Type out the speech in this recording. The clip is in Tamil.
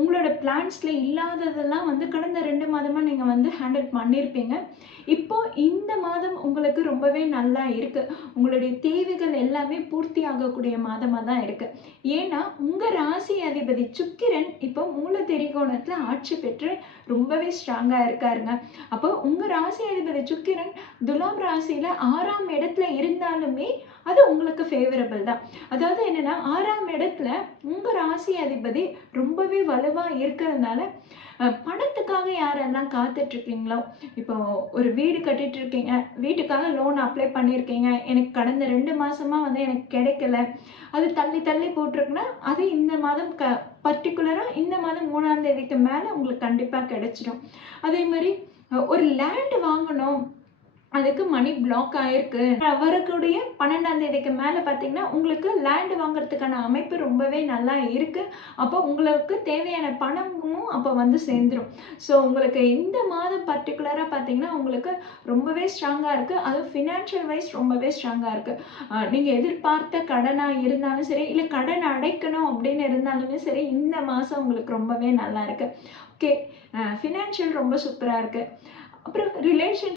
உங்களோட பிளான்ஸில் இல்லாததெல்லாம் வந்து கடந்த 2 மாதமாக நீங்கள் வந்து ஹேண்டில் பண்ணியிருப்பீங்க. இப்போ இந்த மாதம் உங்களுக்கு ரொம்பவே நல்லா இருக்குது. உங்களுடைய தேவைகள் எல்லாமே பூர்த்தி ஆகக்கூடிய மாதமாக தான் இருக்குது. ஏன்னா உங்கள் ராசி அதிபதி சுக்கிரன் இப்போ மூல திரிகோணத்தில் ஆட்சி பெற்று ரொம்பவே ஸ்ட்ராங்காக இருக்காருங்க. அப்போ உங்கள் ராசி அதிபதி சுக்கிரன் துலாம் ராசியில் 6ஆம் இடத்துல இருந்தாலுமே அது உங்களுக்கு ஃபேவரபிள் தான். அதாவது என்னன்னா 6ஆம் இடத்துல உங்கள் ராசி அதிபதி ரொம்பவே வலுவாக இருக்கிறதுனால பணத்துக்காக யாரெல்லாம் காத்துட்ருக்கீங்களோ, இப்போ ஒரு வீடு கட்டிட்டு இருக்கீங்க, வீட்டுக்காக லோன் அப்ளை பண்ணியிருக்கீங்க, எனக்கு கடந்த 2 மாதமாக வந்து எனக்கு கிடைக்கல, அது தள்ளி தள்ளி போட்டிருக்குன்னா அது இந்த மாதம் பர்டிகுலராக இந்த மாதம் 3ஆம் தேதிக்கு மேலே உங்களுக்கு கண்டிப்பாக கிடைச்சிடும். அதே மாதிரி ஒரு லேண்ட் வாங்கணும், அதுக்கு மணி பிளாக் ஆயிருக்கு, வரக்கூடிய 12ஆம் தேதிக்கு மேலே பார்த்தீங்கன்னா உங்களுக்கு லேண்ட் வாங்குறதுக்கான அமைப்பு ரொம்பவே நல்லா இருக்கு. அப்போ உங்களுக்கு தேவையான பணமும் அப்போ வந்து சேர்ந்துடும். ஸோ உங்களுக்கு இந்த மாதம் பர்டிகுலராக பார்த்தீங்கன்னா உங்களுக்கு ரொம்பவே ஸ்ட்ராங்காக இருக்குது. அதுவும் ஃபினான்ஷியல் வைஸ் ரொம்பவே ஸ்ட்ராங்காக இருக்குது. நீங்கள் எதிர்பார்த்த கடனாக இருந்தாலும் சரி, இல்லை கடன் அடைக்கணும் அப்படின்னு இருந்தாலுமே சரி, இந்த மாதம் உங்களுக்கு ரொம்பவே நல்லா இருக்குது. ஓகே, ஃபினான்ஷியல் ரொம்ப சூப்பராக இருக்குது. அப்புறம் ரிலேஷன்